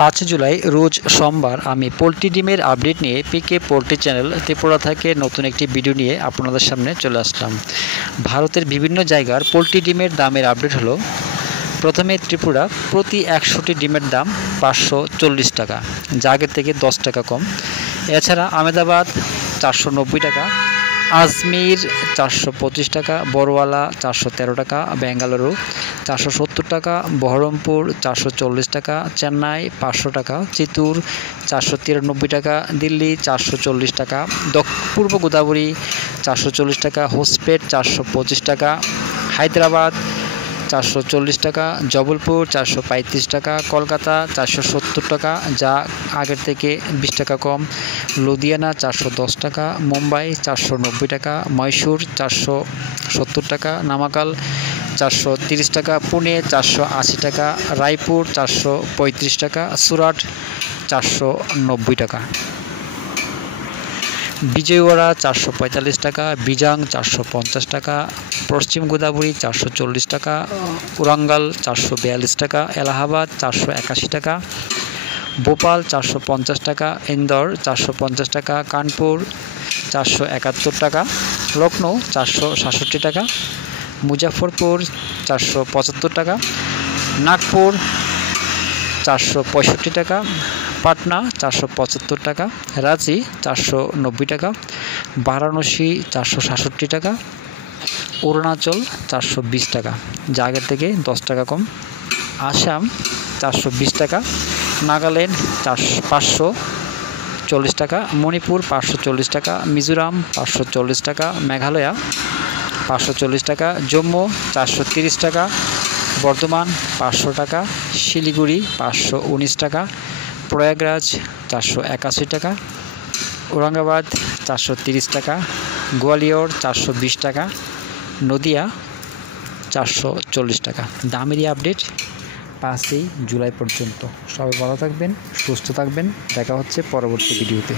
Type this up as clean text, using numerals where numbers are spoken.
5 জুলাই রোজ সোমবার আমি পোলট্রি ডিমের আপডেট নিয়ে পিকে পোলট্রি চ্যানেল ত্রিপুরা থেকে নতুন একটি ভিডিও নিয়ে আপনাদের সামনে চলে আসলাম। ভারতের বিভিন্ন জায়গার পোলট্রি ডিমের দামের আপডেট হলো, প্রথমে ত্রিপুরা প্রতি 100টি ডিমের দাম 540 টাকা, যা আগের থেকে 10 টাকা কম। এছাড়া আহমেদাবাদ 490 টাকা, আজমির 425 টাকা, বড়ওয়ালা 413 টাকা, বেঙ্গালুরু 470 টাকা, বহরমপুর 440 টাকা, চেন্নাই 500 টাকা, চিত্তুর 493 টাকা, দিল্লি 440 টাকা, পূর্ব গোদাবরী 440 টাকা, হোসপেট 425 টাকা, হায়দ্রাবাদ 440 টাকা, জবলপুর 435 টাকা, কলকাতা 470 টাকা, যা আগের থেকে 20 টাকা কম, লুধিয়ানা 410 টাকা, মুম্বাই 490 টাকা, মহীশূর 470 টাকা, নামাকাল 430 টাকা, পুনে 480 টাকা, রায়পুর 435 টাকা, সুরাট 490 টাকা, বিজয়ওয়াড়া 445 টাকা, বিজাং 450 টাকা, পশ্চিম গোদাবরী 440 টাকা, ওরাঙ্গাল 442 টাকা, এলাহাবাদ 481 টাকা, ভোপাল 450 টাকা, ইন্দোর 450 টাকা, কানপুর 471 টাকা, লখনৌ 467 টাকা, মুজাফরপুর 475 টাকা, নাগপুর 465 টাকা, পাটনা 475 টাকা, রাঁচি 490 টাকা, বারাণসী 467 টাকা, অরুণাচল 420 টাকা, যা আগের থেকে 10 টাকা কম, আসাম 420 টাকা, নাগাল্যান্ড 540 টাকা, মণিপুর 540 টাকা, মিজোরাম 540 টাকা, মেঘালয়া 540 টাকা, জম্মু 430 টাকা, বর্ধমান 500 টাকা, শিলিগুড়ি 519 টাকা, প্রয়াগরাজ 481 টাকা, ঔরঙ্গাবাদ 430 টাকা, গোয়ালিয়র 420 টাকা, নদিয়া 440 টাকা। দামেরই আপডেট 5 জুলাই পর্যন্ত। সবাই ভালো থাকবেন, সুস্থ থাকবেন। দেখা হচ্ছে পরবর্তী ভিডিওতে।